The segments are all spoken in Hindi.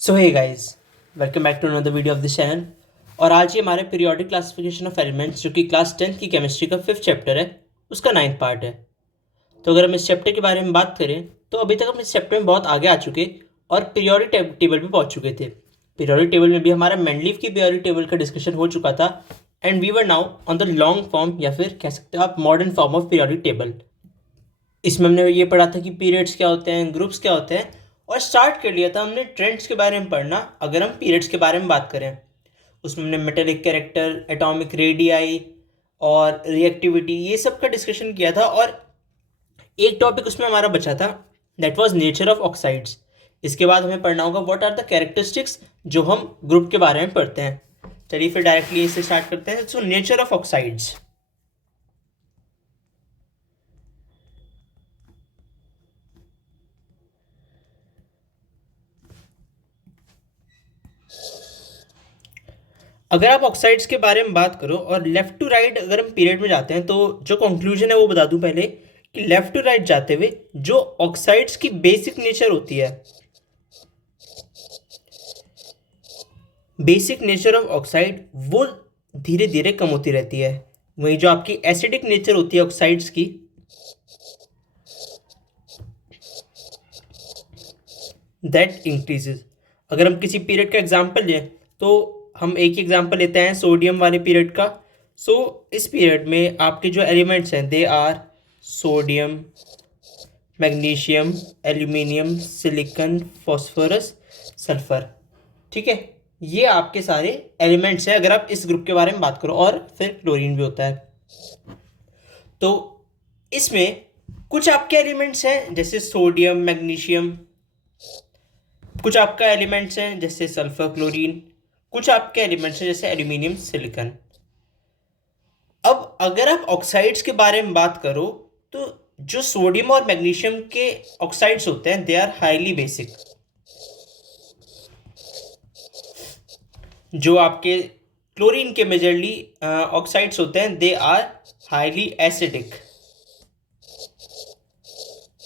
So hey guys, welcome back to another video of this channel. और आज ये हमारे पीरियोडिक क्लासिफिकेशन ऑफ एलिमेंट्स जो कि क्लास 10th की केमिस्ट्री का 5th चैप्टर है, उसका 9th पार्ट है। तो अगर हम इस चैप्टर के बारे में बात करें तो अभी तक हम इस चैप्टर में बहुत आगे आ चुके और पीरियोडिक टेबल पे पहुंच चुके थे। पीरियोडिक टेबल में भी हमारा मेंडलीव की पीरियोडिक टेबल का डिस्कशन हो चुका था and we were now on the long form या फिर कह सकते हो आप modern form of periodic table. इसमें हमने ये पढ़ा था कि पीरियड्स क्या होते हैं, ग्रुप्स क्या होते हैं, और स्टार्ट कर लिया था हमने ट्रेंड्स के बारे में पढ़ना। अगर हम पीरियड्स के बारे में बात करें उसमें हमने मेटेलिक कैरेक्टर, एटॉमिक रेडियाई और रिएक्टिविटी ये सब का डिस्कशन किया था। और एक टॉपिक उसमें हमारा बचा था, that was nature of oxides. इसके बाद हमें पढ़ना होगा व्हाट आर द कैरेक्टरिस्टिक्स जो हम ग्रुप के बारे में पढ़ते हैं। चलिए फिर डायरेक्टली इससे स्टार्ट करते हैं। So nature of oxides. अगर आप ऑक्साइड्स के बारे में बात करो और लेफ्ट टू राइट अगर हम पीरियड में जाते हैं तो जो कंक्लूजन है वो बता दूं पहले कि लेफ्ट टू राइट जाते हुए जो ऑक्साइड्स की बेसिक नेचर होती है, बेसिक नेचर ऑफ ऑक्साइड वो धीरे धीरे कम होती रहती है। वही जो आपकी एसिडिक नेचर होती है ऑक्साइड्स की, दैट इंक्रीजेज। अगर हम किसी पीरियड का एग्जांपल लें तो हम एक एग्जांपल लेते हैं सोडियम वाले पीरियड का। सो इस पीरियड में आपके जो एलिमेंट्स हैं they are sodium, magnesium, aluminium, silicon, phosphorus, sulphur. ठीक है, ये आपके सारे एलिमेंट्स हैं अगर आप इस ग्रुप के बारे में बात करो। और फिर क्लोरीन भी होता है। तो इसमें कुछ आपके एलिमेंट्स हैं जैसे सोडियम, मैग्नीशियम, कुछ आपका एलिमेंट्स हैं जैसे सल्फर, क्लोरीन, कुछ आपके एलिमेंट्स हैं जैसे एल्यूमिनियम, सिलिकॉन। अब अगर आप ऑक्साइड्स के बारे में बात करो तो जो सोडियम और मैग्नीशियम के ऑक्साइड्स होते हैं दे आर हाईली बेसिक। जो आपके क्लोरीन के मेजरली ऑक्साइड्स होते हैं दे आर हाईली एसिडिक।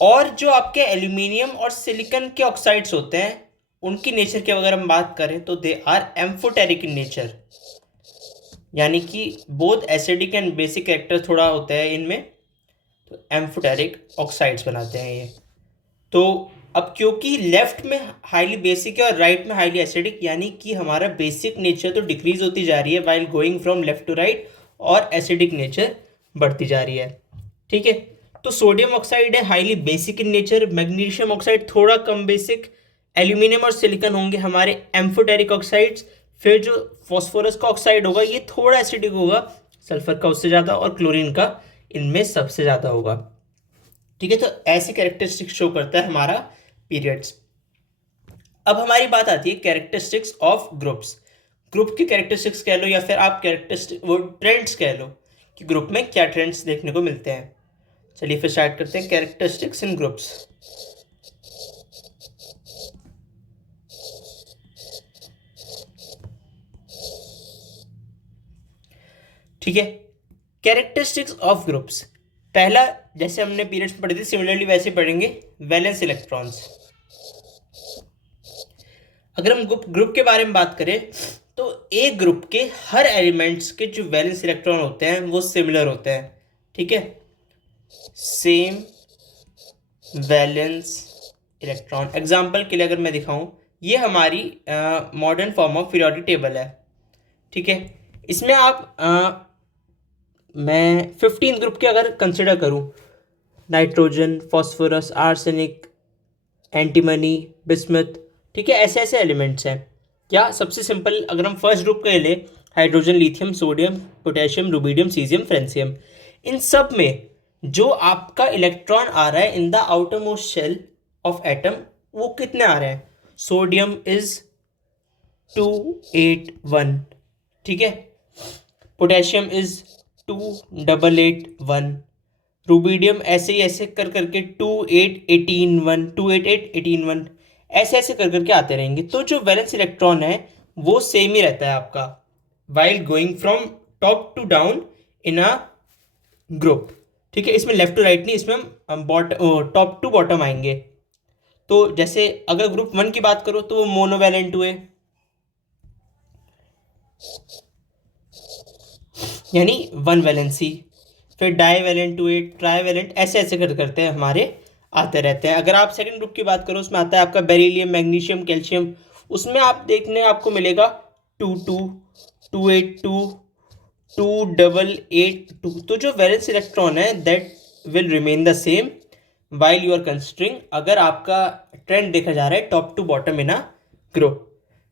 और जो आपके एल्यूमिनियम और सिलिकॉन के ऑक्साइड्स होते हैं उनकी नेचर की अगर हम बात करें तो they are amphoteric in nature, यानी कि both acidic and basic character थोड़ा होता है इनमें, तो एम्फोटेरिक ऑक्साइड्स बनाते हैं ये। तो अब क्योंकि लेफ्ट में हाईली बेसिक है और राइट में हाईली एसिडिक, यानी कि हमारा बेसिक नेचर तो डिक्रीज होती जा रही है while going from left to right, और एसिडिक नेचर बढ़ती जा रही है। ठीक है, तो सोडियम ऑक्साइड है highly basic in nature, magnesium oxide थोड़ा कम बेसिक, एल्यूमिनियम और सिलिकॉन होंगे हमारे एम्फोटेरिक ऑक्साइड्स। फिर जो फॉस्फोरस का ऑक्साइड होगा ये थोड़ा एसिडिक होगा, सल्फर का उससे ज़्यादा, और क्लोरीन का इनमें सबसे ज़्यादा होगा। ठीक है, तो ऐसी कैरेक्टरिस्टिक्स शो करता है हमारा पीरियड्स। अब हमारी बात आती है कैरेक्टरिस्टिक्स ऑफ ग्रुप्स। ग्रुप की कैरेक्टरिस्टिक्स कह लो या फिर आप कैरेक्टरिस्टिक वो ट्रेंड्स कह लो कि ग्रुप में क्या ट्रेंड्स देखने को मिलते हैं। चलिए फिर स्टार्ट करते हैं कैरेक्टरिस्टिक्स इन ग्रुप्स। ठीक है, कैरेक्टरिस्टिक्स ऑफ ग्रुप्स। पहला जैसे हमने पीरियड्स में पढ़ी थी सिमिलरली वैसे पढ़ेंगे, वैलेंस इलेक्ट्रॉन्स। अगर हम ग्रुप के बारे में बात करें तो एक ग्रुप के हर एलिमेंट्स के जो वैलेंस इलेक्ट्रॉन होते हैं वो सिमिलर होते हैं। ठीक है, सेम वैलेंस इलेक्ट्रॉन। एग्जांपल के लिए अगर मैं दिखाऊं, ये हमारी modern form of periodic table है। ठीक है, इसमें आप मैं 15 ग्रुप के अगर कंसिडर करूं, nitrogen, phosphorus, arsenic, antimony, bismuth, ठीक है, ऐसे ऐसे एलिमेंट्स हैं। क्या सबसे सिंपल अगर हम फर्स्ट ग्रुप का ले, hydrogen, lithium, sodium, potassium, rubidium, caesium, francium, इन सब में जो आपका इलेक्ट्रॉन आ रहा है in the outermost shell of atom वो कितने आ रहे हैं? सोडियम इज 281, ठीक है, पोटेशियम इज 2881, रुबिडियम ऐसे ही ऐसे कर करके 28881, 28881, ऐसे ऐसे कर करके आते रहेंगे। तो जो वैलेंस इलेक्ट्रॉन है वो सेम ही रहता है आपका while going from top to down in a group. ठीक है, इसमें लेफ्ट टू राइट नहीं, इसमें हम टॉप टू बॉटम आएंगे। तो जैसे अगर ग्रुप 1 की बात करो तो वो मोनोवैलेंट हुए, यानी 1 वैलेंसी। फिर डाईवैलेंट हुए, ट्राईवैलेंट, ऐसे ऐसे करते हैं हमारे आते रहते हैं। अगर आप सेकंड ग्रुप की बात करो, उसमें आता है आपका बेरिलियम, मैग्नीशियम, कैल्शियम। उसमें आप देखने आपको मिलेगा 2 2 2 8 2 2 8 8 2। तो जो वैलेंस इलेक्ट्रॉन है that will remain the same while you are considering, अगर आपका ट्रेंड देखा जा रहा है top to bottom in a group.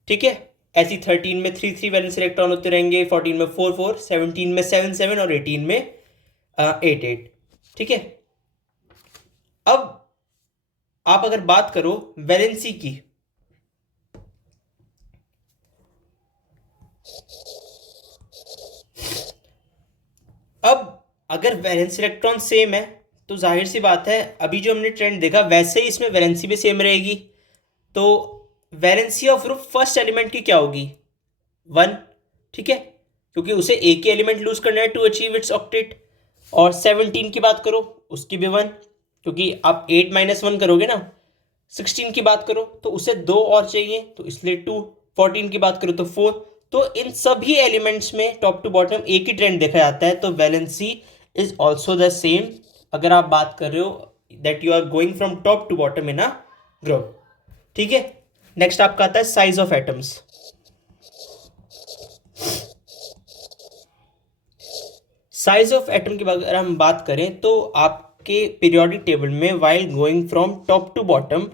ठीक है, ऐसी 13 में 3 3 वैलेंस इलेक्ट्रॉन होते रहेंगे, 14 में 4 4, 17 में 7 7 और 18 में 8 8। ठीक है, अब आप अगर बात करो वैलेंसी की, अब अगर वैलेंस इलेक्ट्रॉन सेम है तो जाहिर सी बात है अभी जो हमने ट्रेंड देखा वैसे ही इसमें वैलेंसी भी सेम रहेगी। तो valency of group first element की क्या होगी? 1। ठीक है, क्योंकि उसे एक ही एलिमेंट लूज करना है टू अचीव इट्स ऑक्टेट। और 17 की बात करो उसकी भी 1, क्योंकि आप 8 -1 करोगे ना। 16 की बात करो तो उसे 2 और चाहिए तो इसलिए 2। 14 की बात करो तो 4। तो इन सभी एलिमेंट्स में टॉप टू बॉटम एक ही ट्रेंड देखा जाता है, तो valency is also the same अगर आप बात कर रहे हो that you are going from top to bottom in a group. ठीक है, नेक्स्ट आपका आता है size of atoms. Size of atom की अगर हम बात करें तो आपके पीरियोडिक टेबल में while going from top to bottom,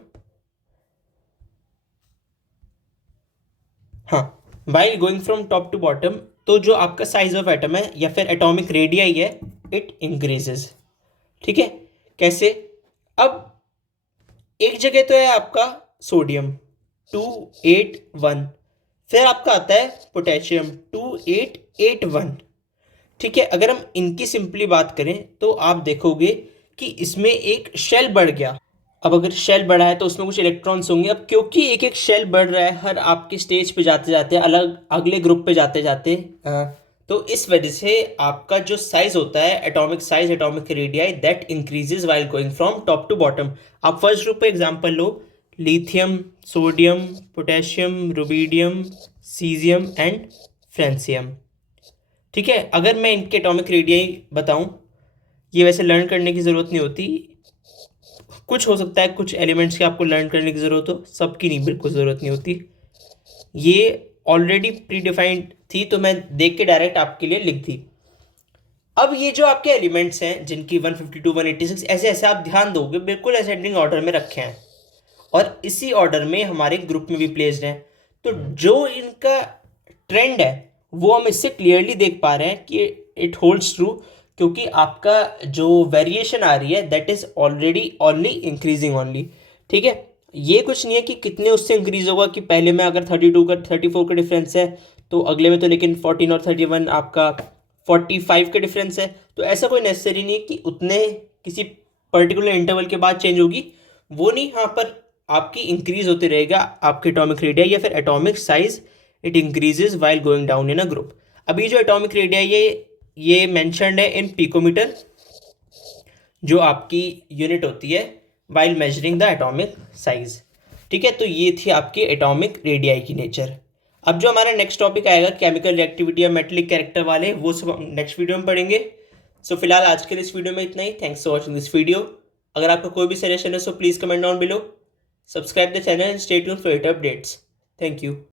हाँ, while going from top to bottom, तो जो आपका साइज ऑफ एटम है या फिर एटॉमिक रेडियाई है इट इंक्रीजेस। ठीक है, कैसे? अब एक जगह तो है आपका सोडियम 281, फिर आपका आता है पोटेशियम 2881। ठीक है, अगर हम इनकी सिंपली बात करें तो आप देखोगे कि इसमें एक शेल बढ़ गया। अब अगर शेल बढ़ा है तो उसमें कुछ इलेक्ट्रॉन्स होंगे। अब क्योंकि एक एक शेल बढ़ रहा है हर आपके स्टेज पे जाते जाते, अलग अगले ग्रुप पे जाते जाते, तो इस वजह से आपका जो साइज होता है atomic size, atomic radii, that increases while going from top to bottom. आप फर्स्ट ग्रुप पे एग्जांपल लो, lithium, sodium, potassium, rubidium, caesium and francium. ठीक है, अगर मैं इनके एटॉमिक रेडियाई बताऊं, ये वैसे लर्न करने की ज़रूरत नहीं होती। कुछ हो सकता है कुछ एलिमेंट्स की आपको लर्न करने की ज़रूरत हो, सबकी नहीं, बिल्कुल ज़रूरत नहीं होती। ये ऑलरेडी प्री डिफाइंड थी तो मैं देख के डायरेक्ट आपके लिए लिख दी। अब ये जो आपके एलिमेंट्स हैं जिनकी 152 186 ऐसे ऐसे आप ध्यान दोगे बिल्कुल असेंडिंग ऑर्डर में रखे हैं और इसी ऑर्डर में हमारे ग्रुप में भी प्लेस्ड हैं। तो जो इनका ट्रेंड है वो हम इससे क्लियरली देख पा रहे हैं कि इट होल्ड्स ट्रू, क्योंकि आपका जो वेरिएशन आ रही है that is already only increasing only. ठीक है, ये कुछ नहीं है कि कितने उससे इंक्रीज होगा, कि पहले में अगर 32 का 34 का डिफरेंस है तो अगले में तो लेकिन 14 और 31 आपका 45 का डिफरेंस है। तो ऐसा कोई नेसेसरी नहीं है कि उतने किसी पर्टिकुलर इंटरवल के बाद चेंज होगी, वो नहीं। यहाँ पर आपकी इंक्रीज होते रहेगा आपके एटॉमिक रेडियाई या फिर atomic size, it increases while going down in a group. अभी जो एटॉमिक रेडियाई है ये मेंशन्ड है इन पिकोमीटर, जो आपकी यूनिट होती है while measuring the atomic size. ठीक है, तो ये थी आपकी एटॉमिक रेडियाई की नेचर। अब जो हमारा नेक्स्ट टॉपिक आएगा केमिकल रिएक्टिविटी या मेटेलिक कैरेक्टर वाले, वो सब हम नेक्स्ट वीडियो में पढ़ेंगे। सो फिलहाल आज के लिए इस वीडियो में इतना ही। Thanks for watching this video. अगर आपका कोई भी सजेशन है so please comment down below, subscribe the channel and stay tuned for it updates. Thank you.